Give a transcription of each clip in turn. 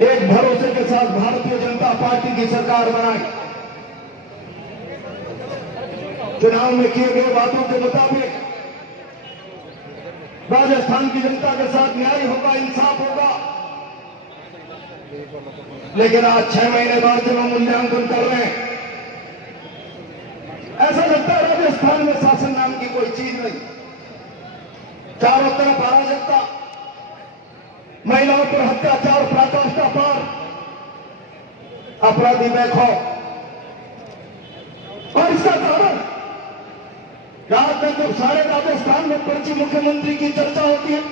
एक भरोसे के साथ भारतीय जनता पार्टी की सरकार बनाई। चुनाव में किए गए वादों के मुताबिक राजस्थान की जनता के साथ न्याय होगा, इंसाफ होगा। लेकिन आज 6 महीने बाद जब हम मूल्यांकन कर रहे हैं, ऐसा लगता है राजस्थान में शासन नाम की कोई चीज नहीं। चारों तरफ अराजकता, महिलाओं पर अत्याचार, पराकाष्ठा पार, अपराधी बेखौफ। और इसका कारण रात में जब सारे राजस्थान में पर्ची मुख्यमंत्री की चर्चा होती है,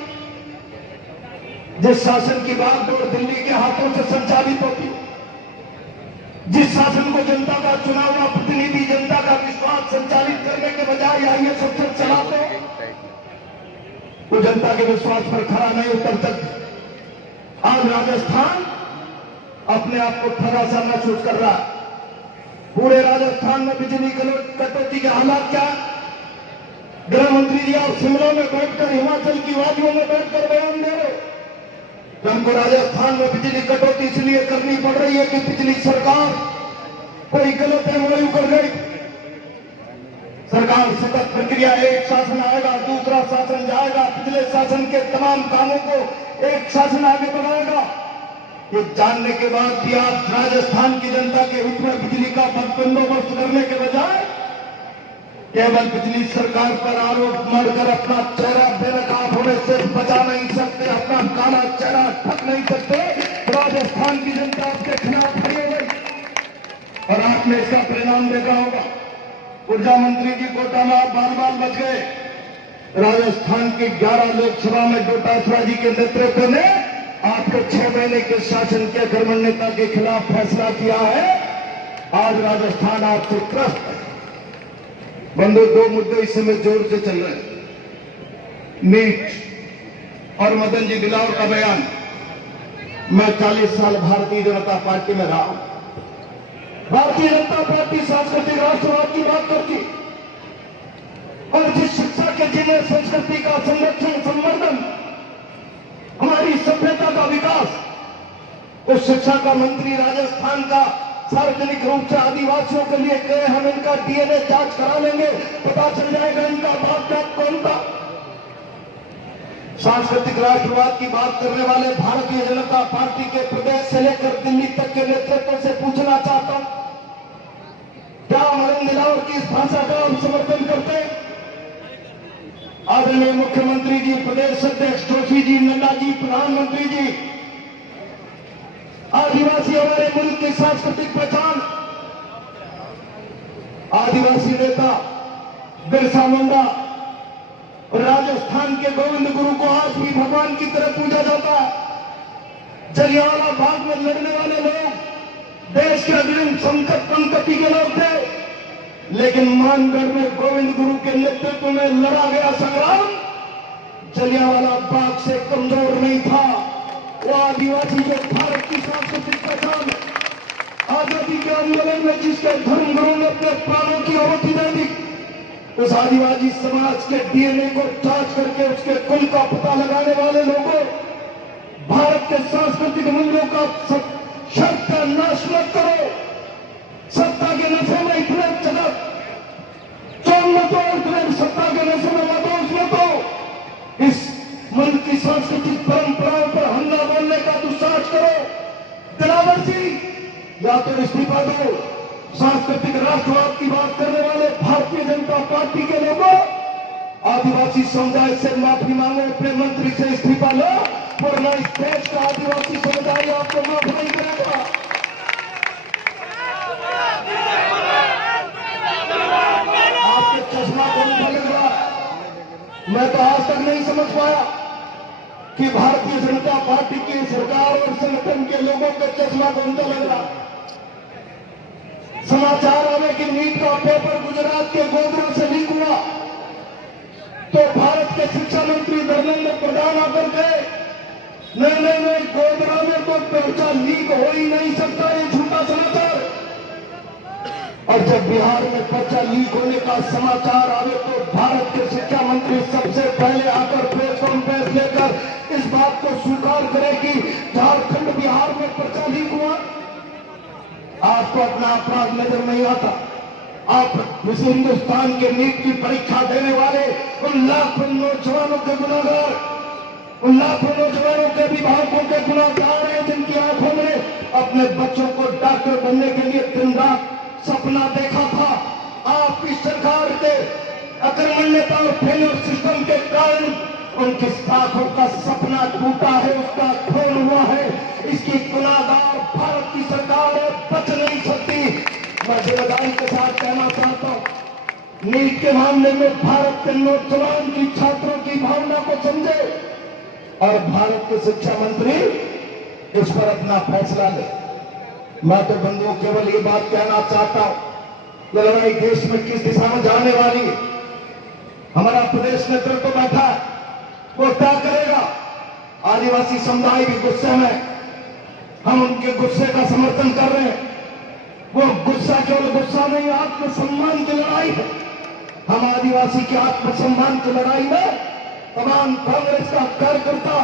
जिस शासन की बागडोर दिल्ली के हाथों से संचालित होती है, जिस शासन को जनता का चुना हुआ प्रतिनिधि, जनता का विश्वास संचालित करने के बजाय आईएएस अफसर चलाते, वो जनता के विश्वास पर खरा नहीं उतर सकते। आज राजस्थान अपने आप को ठगा सा महसूस कर रहा है। पूरे राजस्थान में बिजली कटौती के हालात क्या है? गृह मंत्री जी आप शिमला में बैठकर, हिमाचल की वादियों में बैठकर बयान दे रहे। हमको राजस्थान में बिजली कटौती इसलिए करनी पड़ रही है कि पिछली सरकार कोई गलत एमओयू कर गई। सरकार सतत प्रक्रिया, एक शासन आएगा, दूसरा शासन जाएगा, पिछले शासन के तमाम कामों को एक शासन आगे बढ़ाएगा। ये जानने के बाद भी आप राजस्थान की जनता के हित में बिजली का बंदोबस्त करने के बजाय केवल पिछली सरकार पर आरोप मरकर अपना चेहरा बेनकाब होने से बचा नहीं सकते, अपना काला चेहरा ढक नहीं सकते। राजस्थान की जनता आपके खिलाफ खड़ी हो गई और आपने इसका परिणाम देखा होगा। ऊर्जा मंत्री जी कोटा में आप बाल बाल बच गए। राजस्थान की 11 लोकसभा में डोटासरा जी के नेतृत्व में आपके 6 महीने के शासन के कर्मण्यता के खिलाफ फैसला किया है। आज राजस्थान आपसे त्रस्त है। बंधु, 2 मुद्दे इस समय जोर से चल रहे हैं, नीट और मदन जी बिलावर का बयान। मैं 40 साल भारतीय जनता पार्टी में रहा हूं। भारतीय जनता पार्टी सांस्कृतिक राष्ट्रवाद की बात करती और जिस शिक्षा के जिन्हें संस्कृति का संरक्षण, संवर्धन, हमारी सभ्यता का विकास, उस शिक्षा का मंत्री राजस्थान का सार्वजनिक रूप से आदिवासियों के लिए कहे हम इनका डीएनए जांच करा लेंगे, पता चल जाएगा इनका बाप जात कौन था। सांस्कृतिक राष्ट्रवाद की बात करने वाले भारतीय जनता पार्टी के प्रदेश से लेकर दिल्ली तक के नेतृत्व से पूछना चाहता हूं, क्या मदन दिलावर की इस भाषा का हम समर्थन करते हैं? आदरणीय मुख्यमंत्री जी, प्रदेश अध्यक्ष जोशी जी, नड्डा जी, प्रधानमंत्री जी, आदिवासी हमारे मुल्क की सांस्कृतिक पहचान, आदिवासी नेता बिरसा मुंडा और राजस्थान के गोविंद गुरु को आज भी भगवान की तरह पूजा जाता है। जलियांवाला बाग में लड़ने वाले लोग देश के अग्रिम संकट पंक्ति के लोग थे, लेकिन मानगढ़ में गोविंद गुरु के नेतृत्व में लड़ा गया संग्राम जलियांवाला बाग से कमजोर नहीं था। वो आदिवासी जो भारत की सांस्कृतिक पहचान, आजादी के आंदोलन में जिसके धर्म गुरु ने अपने प्राणों की आहुति दे दी, उस आदिवासी समाज के डीएनए को जांच करके उसके कुल का पता लगाने वाले लोगों, भारत के सांस्कृतिक मूल्यों का शर्त का नाश मत करो। सत्ता के नशे में इतने चलत चोर मत हो, इतने सत्ता के नशे में मत हो, उसमें तो इस मुल्क की सांस्कृतिक परंपराओं पर हमला बोलने का दुस्साहस करो। दिलावर जी, या तो इस्तीफा दो। सांस्कृतिक राष्ट्रवाद की बात करने वाले भारतीय जनता पार्टी के लोगों, आदिवासी समुदाय से माफी मांगो, अपने मंत्री से इस्तीफा लो, वरना इस देश का आदिवासी समुदाय आपको माफ नहीं करेगा। आपके चश्मा कौन सा लग रहा है? मैं तो आज तक नहीं समझ पाया कि भारतीय जनता पार्टी की सरकार और संगठन के लोगों का चश्मा कौन सा लग रहा। समाचार आने कि नीट का पेपर गुजरात के गोधरा से लीक हुआ तो भारत के शिक्षा मंत्री धर्मेंद्र प्रधान आकर गए, नहीं, गोधरा में तो पर्चा लीक हो ही नहीं सकता, ये झूठा समाचार। और जब बिहार में पर्चा लीक होने का समाचार आवे तो भारत के शिक्षा मंत्री सबसे पहले आकर प्रेस कॉन्फ्रेंस लेकर इस बात को स्वीकार करे कि झारखंड बिहार में आपको अपना अपराध नजर नहीं आता। आप इस हिंदुस्तान के नीट की परीक्षा देने वाले उन लाखों नौजवानों के गुनाहगार, उन लाखों नौजवानों के अभिभावकों के गुनाहगार हैं जिनकी आंखों में अपने बच्चों को डॉक्टर बनने के लिए दिन रात सपना देखा था। आपकी सरकार के अकर्मण्यता और फेलियर सिस्टम के कारण उनकी साखों का सपना टूटा है, उसका खून हुआ है। इसकी गुनाहगार भारत की सरकार है, बच नहीं सकती। मैं जिम्मेदारी के साथ कहना चाहता हूं, नीट के मामले में भारत के नौजवान की छात्रों की भावना को समझे और भारत के शिक्षा मंत्री इस पर अपना फैसला ले। मैं तो बंधुओं केवल ये बात कहना चाहता हूं, ये लड़ाई देश में किस दिशा में जाने वाली है। हमारा प्रदेश नेतृत्व बैठा है, वो क्या करेगा। आदिवासी समुदाय भी गुस्से में, हम उनके गुस्से का समर्थन कर रहे हैं। वो गुस्सा केवल गुस्सा नहीं, आत्मसम्मान की लड़ाई है। हम आदिवासी के आत्मसम्मान की लड़ाई में तमाम कांग्रेस का कार्यकर्ता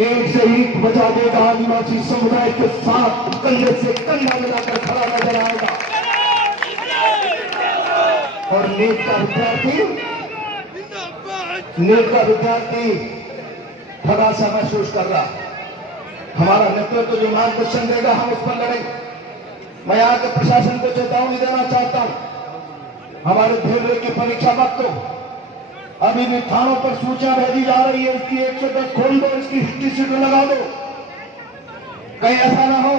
एक से एक बजा देगा। आदिवासी समुदाय के साथ कंधे से कंधा मिलाकर खड़ा नजर आएगा। और नीट का विद्यार्थी ठगा सा महसूस कर रहा। हमारा नेतृत्व जो मार्गदर्शन देगा हम उस पर लड़ेंगे। मैं यहाँ के प्रशासन को चेतावनी देना चाहता हूं, हमारे धीरे की परीक्षा वक्त अभी भी थानों पर सूचना भेजी जा रही है, इसकी 110 खोल दो, इसकी हिस्ट्री शीट लगा दो। कहीं ऐसा ना हो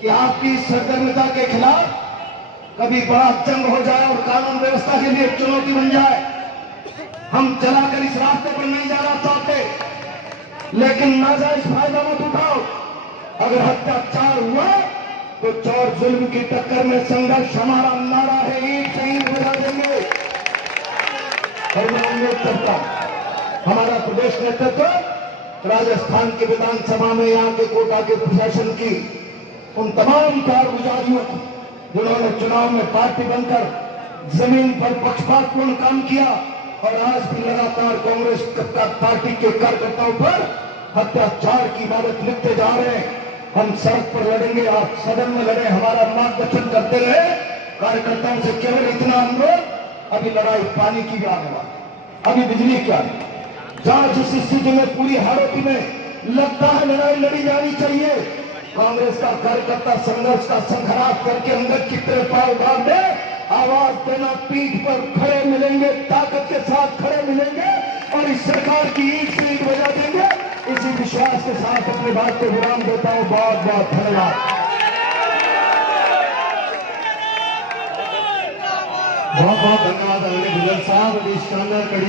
कि आपकी सरगर्मिता के खिलाफ कभी बड़ा जंग हो जाए और कानून व्यवस्था के लिए चुनौती बन जाए। हम चलाकर इस रास्ते पर नहीं जाना चाहते, लेकिन नाजायज फायदा मत उठाओ। अगर अत्याचार हुआ तो चोर जुल्म की टक्कर में संघर्ष हमारा नारा है, एक शहीद बजा देंगे। और मैं उम्मीद करता हूं हमारा प्रदेश नेतृत्व राजस्थान के विधानसभा में यहाँ के कोटा के प्रशासन की उन तमाम कारगुजारियों जिन्होंने चुनाव में पार्टी बनकर जमीन पर पक्षपातपूर्ण काम किया और आज भी लगातार कांग्रेस पार्टी के कार्यकर्ताओं पर अत्याचार की इबारत लिखते जा रहे हैं। हम सड़क पर लड़ेंगे, आप सदन में लड़े, हमारा मार्गदर्शन करते रहे। कार्यकर्ताओं से केवल इतना अनुरोध, अभी लड़ाई पानी की भी आने वाली, अभी बिजली की आने, जहां जिस स्थिति में पूरी हालत में लगता है लड़ाई लड़ी जानी चाहिए, कांग्रेस का कार्यकर्ता संघर्ष का संघर्ष करके अंदर की तरफ उधार दे, आवाज देना, पीठ पर खड़े मिलेंगे, ताकत के साथ खड़े मिलेंगे और इस सरकार की ईंट से ईंट बजा देंगे। इसी विश्वास के साथ अपनी बात को विराम देता हूं। बहुत बहुत धन्यवाद। बहुत बहुत धन्यवाद आदरणीय भुजल साहब। शानदार कड़ी